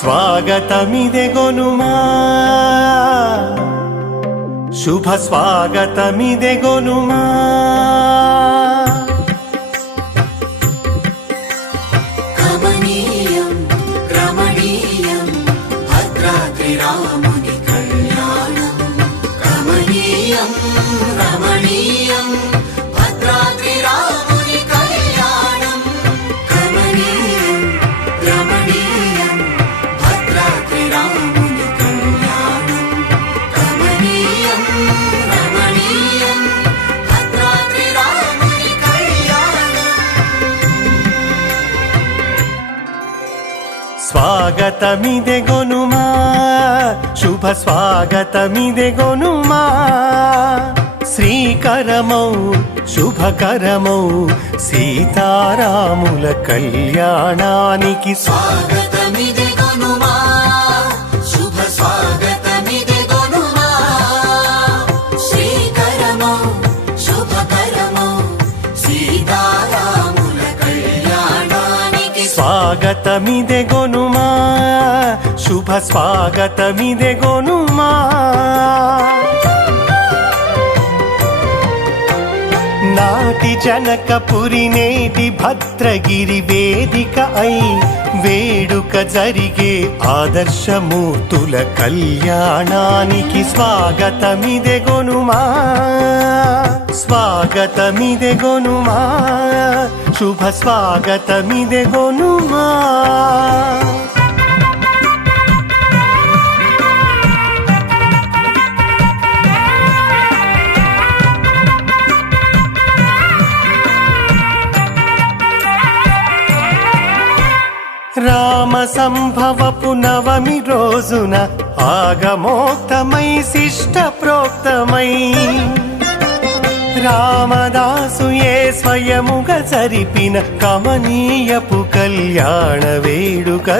స్వాగతమిదెగొనుమా? శుభ స్వాగతమిదెగొనుమా కమనీయం రమణీయం భద్రాద్రి రాముని కళ్యాణం. కమనీయం రమణీయం. స్వాగతమిదే గొనుమా శుభ స్వాగతమిదే గొనుమా. శ్రీకరమౌ శుభకరమౌ సీతారాముల కళ్యాణానికి స్వాగతమిది శుభ స్వాగతమిది శ్రీకరమౌ కళ్యాణానికి స్వాగతమిదే గొనుమా. శుభ స్వాగతమిదే గొనుమా. నాటి జనకపురి నేటి భద్రగిరి వేదిక అయి వేడుక జరిగే ఆదర్శమూర్తుల కళ్యాణానికి స్వాగతమిదే గొనుమా. స్వాగతమిదే గొనుమా. శుభ స్వాగతమిదే గొనుమా. రామ సంభవపు నవమి రోజున ఆగమోక్తమై శిష్ట ప్రోక్తమై. రామదాసు ఏ జరిపిన కమనీయపు కళ్యాణ వేడుక